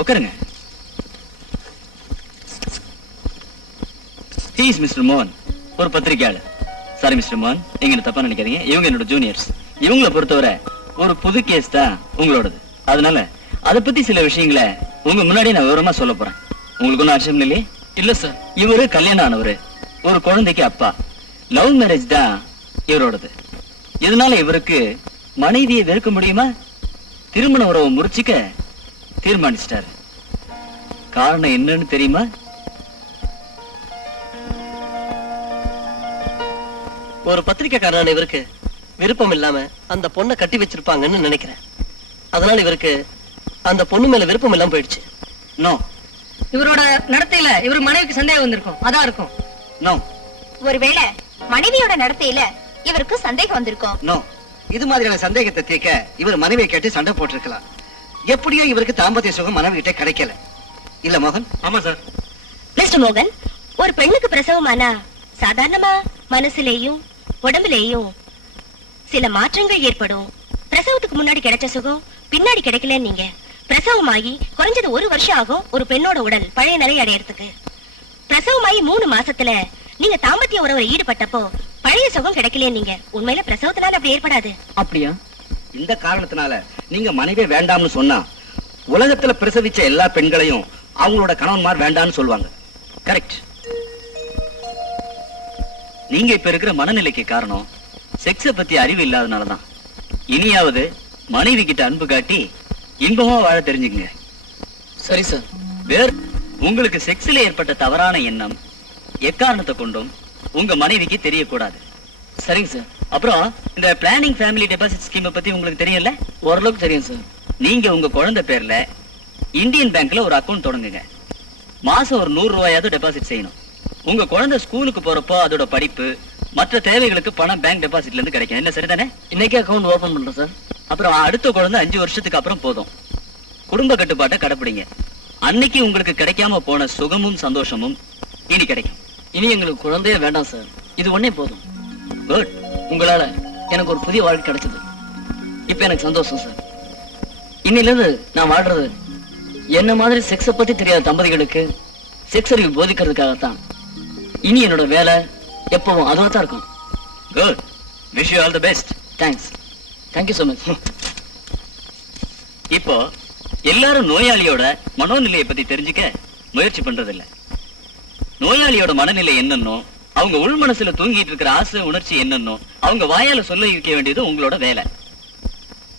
உட்காருங்க. He is Mr. மோகன், ஒரு பத்திரிகையாளர். சாரி மிஸ்டர் மோகன், நீங்க தப்பா நினைக்காதீங்க. இவங்க என்னோட ஜூனியர்ஸ். இவங்களை பொறுத்தவரை ஒரு புது கேஸ் தான் உங்களோடது. அதனால அதை பத்தி சில விஷயங்களை உங்க முன்னாடி நான் விவரமா சொல்ல போறேன். உங்களுக்கு ஒன்னும் ஆட்சேபம் இல்லையே? இல்ல சார். இவரு கல்யாணம் ஆனவரு, ஒரு குழந்தைக்கு அப்பா. லவ் மேரேஜ் தான் இவரோடது. இதனால இவருக்கு மனைவியை வெறுக்க முடியுமா? திருமண உறவை முறிச்சுக்க தீர்மானிச்சிட்டாரு. காரணம் என்னன்னு தெரியுமா? ஒரு பத்திரிக்கைக்காரனான இவருக்கு விருப்பம் இல்லாம அந்த பொண்ணை கட்டி வச்சிருப்பாங்கன்னு நினைக்கிறேன். அதனால இவருக்கு அந்த பொண்ணு மேல விருப்பம் இல்லாம போயிடுச்சு. நோ. இவரோட நடத்தையில இவருக்கு மனைவிக்கு சந்தேகம் வந்திருக்கும். அதான் இருக்கும். நோ. ஒருவேளை மனைவியோட நடத்தையில இவருக்கு சந்தேகம் வந்திருக்கும். நோ. இது மாதிரியான சந்தேகத்தை தீர்க்க இவர் மனைவியை கேட்டு சண்டை போட்டிருக்கலாம். எப்படியோ இவருக்கு தாம்பத்திய சுகம் மனைவி கிட்ட கிடைக்கல. இல்ல மோகன்? ஆமா சார். மிஸ்டர் மோகன், ஒரு பெண்ணுக்கு பிரசவமானா சாதாரணமா மனசுலேயும் உடம்புலேயும் சில மாற்றங்கள் ஏற்படும். பிரசவத்துக்கு முன்னாடி கிடைச்ச சுகம் பின்னாடி கிடைக்கல. நீங்க பிரசவமாகி குறைஞ்சது 1 வருஷம் ஆகும் ஒரு பெண்ணோட உடல் பழைய நிலை அடையறதுக்கு. பிரசவமாயி 3 மாசத்துல நீங்க தாம்பத்திய உறவுல ஈடுபட்டப்போ பழைய சுகம் கிடைக்கல. நீங்க உண்மையில பிரசவத்தினால அப்படி ஏற்படாது. அப்படியா? இந்த காரணத்தினால நீங்க மனைவியை வேண்டாம்னு சொன்னா உலகத்துல பிரசவிச்ச எல்லா பெண்களையும் அவங்களோட கணவன்மார் வேண்டாம்னு சொல்லுவாங்க. கரெக்ட். நீங்க இப்ப இருக்கிற மனநிலைக்கு காரணம் செக்ஸ பத்தி அறிவு இல்லாதனாலதான். இனியாவது மனைவி கிட்ட அன்பு காட்டி இன்பமா வாழ தெரிஞ்சுங்க. சரி சார். வேற உங்களுக்கு செக்ஸ்ல ஏற்பட்ட தவறான எண்ணம் எக்காரணத்தை கொண்டும் உங்க மனைவிக்கு தெரியக்கூடாது. சரிங்க சார். அப்புறம் இந்த பிளானிங் ஃபேமிலி டெபாசிட் ஸ்கீம் பத்தி உங்களுக்கு தெரியல? ஓரளவுக்கு தெரியும் சார். நீங்க உங்க குழந்தை பேர்ல இந்தியன் பேங்க்ல ஒரு அக்கவுண்ட் தொடங்குங்க. மாசம் ஒரு 100 ரூபாயாவது டெபாசிட் செய்யணும். உங்க குழந்தை ஸ்கூலுக்கு போறப்போ அதோட படிப்பு மற்ற தேவைகளுக்கு பணம் பேங்க் டெபாசிட்ல இருந்து கிடைக்கும். என்ன சரிதானே? இன்னைக்கு அக்கவுண்ட் ஓபன் பண்றேன் சார். அப்புறம் அடுத்த குழந்தை 5 வருஷத்துக்கு அப்புறம் போதும். குடும்ப கட்டுப்பாட்டை கடைப்பிடிங்க. அன்னைக்கு உங்களுக்கு கிடைக்காம போன சுகமும் சந்தோஷமும் இனி கிடைக்கும். இனி எங்களுக்கு குழந்தையே வேண்டாம் சார். இது ஒண்ணே போதும். குட். உங்களால எனக்கு ஒரு புதிய வாழ்க்கை கிடைச்சது. இப்ப எனக்கு சந்தோஷம் சார். இன்னில இருந்து நான் வாழ்றது என்ன மாதிரி செக்ஸ பத்தி தெரியாத தம்பதிகளுக்கு செக்ஸ் அறிவு போதிக்கிறதுக்காகத்தான். இனி என்னோட வேலை எப்பவும் அதுவா தான் இருக்கும். Good. Wish you all the best. Thanks. Thank you so much. இப்போ எல்லாரும் நோயாளியோட மனோநிலையை பத்தி தெரிஞ்சுக்க முயற்சி பண்றது இல்ல. நோயாளியோட மனநிலை என்னன்னோ, அவங்க உள் மனசுல தூங்கிட்டு இருக்கிற ஆசை உணர்ச்சி என்னன்னோ அவங்க வாயால சொல்ல இருக்க வேண்டியது உங்களோட வேலை.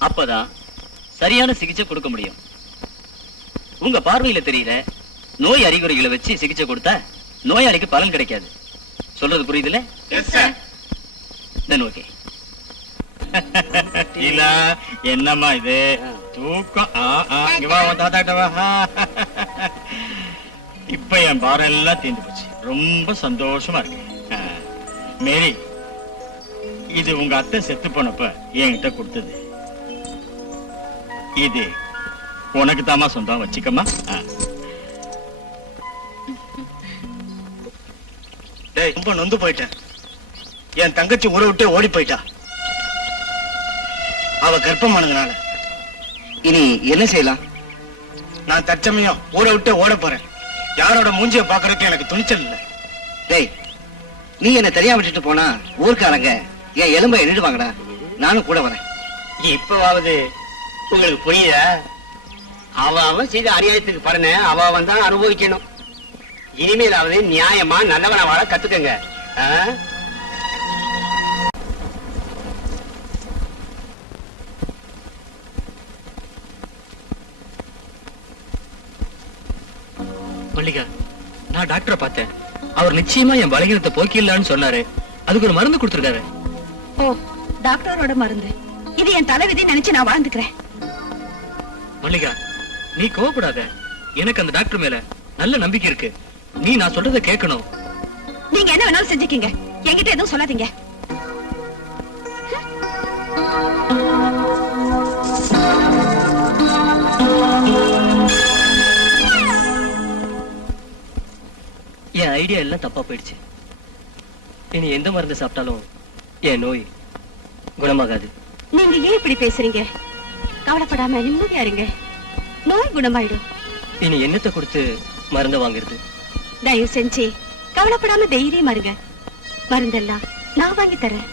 அப்பதான் சரியான சிகிச்சை கொடுக்க முடியும். உங்க பார்வையில தெரியற நோய் அறிகுறிகளை வச்சு சிகிச்சை கொடுத்தா நோயாளிக்கு பலன் கிடைக்காது. சொல்றது புரியுதுல? Yes sir. Then okay. என்னம்மா இது தூக்கம்? இப்ப என் பாரம் எல்லாம் தீர்ந்து போச்சு. ரொம்ப சந்தோஷமா இருக்கு. மேரி, இது உங்க அத்தை செத்து போனப்ப என்கிட்ட கொடுத்தது. இது உனக்கு தாமா சொந்தம், வச்சுக்கமா. ரொம்ப நொந்து போயிட்டேன். என் தங்கச்சி ஊரை விட்டு ஓடி போயிட்டா. அவ கர்ப்பமானதுனால இனி என்ன செய்யலாம்? நான் தற்சமயம் ஊரை விட்டு ஓட போறேன். யாரோட மூஞ்சிய பாக்குறதுக்கு எனக்கு துணிச்சல் இல்ல. டேய், நீ என்ன தெரியாம விட்டுட்டு போனா ஊர்க்காரங்க என் எலும்பை எண்ணிடுவாங்கடா. நானும் கூட வரேன். இப்பவாவது உங்களுக்கு புரியுதா? அவன் செய்த அநியாயத்துக்கு பலனை அவன் தான் அனுபவிக்கணும். இனிமேலாவது நியாயமா நல்லவன வாழ கத்துக்கங்க. மல்லிகா, நான் டாக்டரை பார்த்தேன். அவர் நிச்சயமா என் பலகீனத்தை போக்கிடலான்னு சொன்னாரு. அதுக்கு ஒரு மருந்து கொடுத்திருக்காரு. ஓ, டாக்டரோட மருந்து. இது என் தலைவிதி நினைச்சு நான் வாழ்ந்துக்கிறேன். மல்லிகா, நீ கோவப்படாத. எனக்கு அந்த டாக்டர் மேல நல்ல நம்பிக்கை இருக்கு. நீ நான் சொல்றதை கேட்கணும். நீங்க என்ன வேணாலும் செஞ்சுக்கீங்க, என்கிட்ட எதுவும் சொல்லாதீங்க. என் ஐடியா எல்லாம் தப்பா போயிடுச்சு. இனி எந்த மருந்து சாப்பிட்டாலும் என் நோய் குணமாகாது. நீங்க ஏன் இப்படி பேசுறீங்க? கவலைப்படாம நிம்மதியா இருங்க. நோய் குணமாயிடும். இனி என்னத்தை கொடுத்து மருந்த வாங்குறது? தயவு செஞ்சு கவலைப்படாம தைரியமா இருங்க. மருந்தெல்லாம் நான் வாங்கி தரேன்.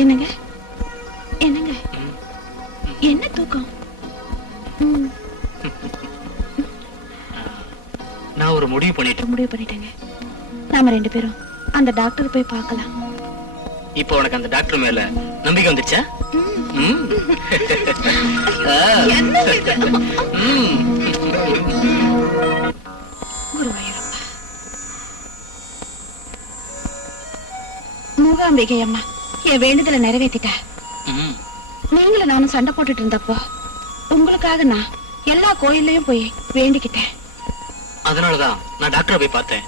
என்னங்க என்னங்க என்ன தூக்கம்? நான் ஒரு முடிவு பண்ணிட்டேங்க. நாம 2 பேரும் அந்த டாக்டர் போய் பார்க்கலாம். இப்போ உனக்கு அந்த டாக்டர் மேல நம்பிக்கை வந்துருச்சா? குருவாயூரப்பா. மூகாம்பிகை அம்மா என் வேண்டுதலை நிறைவேத்திட்டா. நீங்களும் நானும் சண்டை போட்டுட்டு இருந்தப்போ உங்களுக்காக நான் எல்லா கோயில்லையும் போய் வேண்டிக்கிட்டேன். அதனாலதான் நான் டாக்டரை போய் பார்த்தேன்.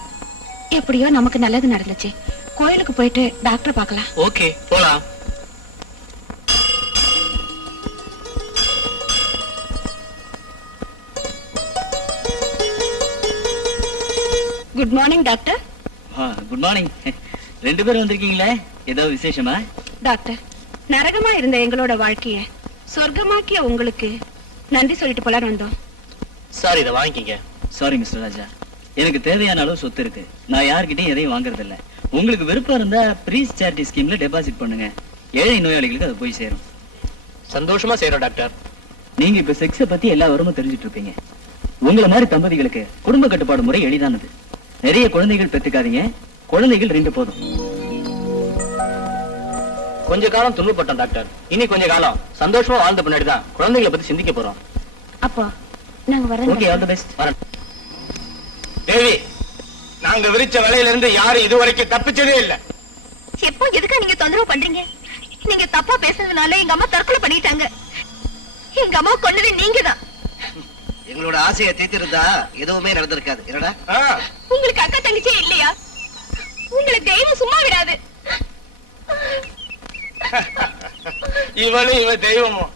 எப்படியோ நமக்கு நல்லது நடந்துச்சு. கோயிலுக்கு போயிட்டு டாக்டர் பார்க்கலாம். ஓகே, போலாம். Good morning doctor. Good morning. 2 பேரும் வந்திருக்கீங்களே, ஏதாவது விசேஷமா? டாக்டர், நரகமா இருந்த எங்களோட வாழ்க்கைய சொர்க்கமாக்கிய உங்களுக்கு நன்றி சொல்லிட்டு போலான்னு வந்தோம். சார், இதை வாங்கிக்கிங்க. சாரி மிஸ்டர் ராஜா, எனக்கு தேவையான அளவு சொத்து இருக்கு. நான் யார்கிட்டயும் எதையும் வாங்குறது இல்ல. உங்களுக்கு விருப்பம் இருந்தா ப்ரீஸ் சேரிட்டி ஸ்கீம்ல டெபாசிட் பண்ணுங்க. ஏழை நோயாளிகளுக்கு அது போய் சேரும். சந்தோஷமா செய்யறோம் டாக்டர். நீங்க இப்ப செக்ஸ பத்தி எல்லா விவரமும் தெரிஞ்சுட்டு இருப்பீங்க. உங்களை மாதிரி தம்பதிகளுக்கு குடும்ப கட்டுப்பாடு முறை எளிதானது. நிறைய குழந்தைகள் பெற்றுக்காதீங்க. குழந்தைகள் 2 போதும். கொஞ்ச காலம் துன்பப்பட்டோம் டாக்டர். இனி கொஞ்ச காலம் சந்தோஷமா வாழ்ந்த பின்னாடிதான் குழந்தைகளை பத்தி சிந்திக்க போறோம். அப்போ நாங்க வரோம். Okay, all the best. வரேன். தேவி, நாங்க விரிச்ச வலையில இருந்து யாரும் இதுவரைக்கும் தப்பிச்சதே இல்ல. எப்போ எதுக்கு நீங்க தொந்தரவு பண்றீங்க? நீங்க தப்பா பேசுறதுனால எங்க அம்மா தற்கொலை பண்ணிட்டாங்க. எங்க அம்மா கொன்னது நீங்கதான். எங்களோட ஆசையை தீர்த்திருந்தா எதுவுமே நடந்திருக்காது. என்னடா, உங்களுக்கு அக்கா தங்கச்சியே இல்லையா? உங்களை தெய்வம் சும்மா விடாது. இவளும் இவ தெய்வமும்.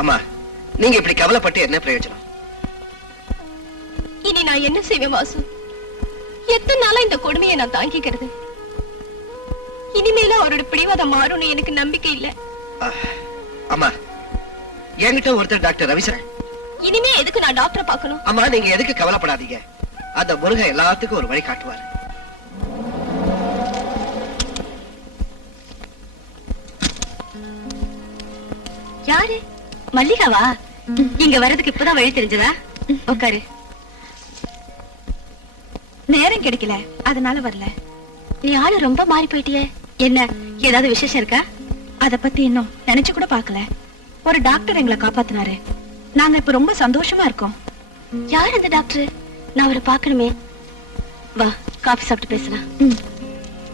அம்மா, நீங்க இப்படி கவலைப்பட்டு என்ன பிரயோஜனம்? இனி நான் என்ன செய்வேன் வாசு? எத்தனை நாளா இந்த கொடுமையை நான் தாங்கிக்கிறது? இனிமேல அவரோட பிடிவாதம் மாறும்னு எனக்கு நம்பிக்கை இல்ல. அம்மா, என்கிட்ட ஒருத்தர் டாக்டர் ரவி சார். இனிமே எதுக்கு நான் டாக்டரை பார்க்கணும்? அம்மா, நீங்க எதுக்கு கவலைப்படாதீங்க. அந்த முருகன் எல்லாத்துக்கும் ஒரு வழி காட்டுவார். யாரு? மல்லிகாவா? இங்க வர்றதுக்கு இப்பதான் வழி தெரிஞ்சதா? உட்காரு. நேரம் கிடைக்கல, அதனால வரல. நீ ஆளு ரொம்ப மாறி போயிட்டியே. என்ன, ஏதாவது விசேஷம் இருக்கா? அத பத்தி இன்னும் நினைச்சு கூட பாக்கல. ஒரு டாக்டர் எங்களை காப்பாத்தினாரு. நாங்க இப்ப ரொம்ப சந்தோஷமா இருக்கோம். யார் அந்த டாக்டர்? நான் அவரை பாக்கணுமே. வா, காபி சாப்பிட்டு பேசலாம்.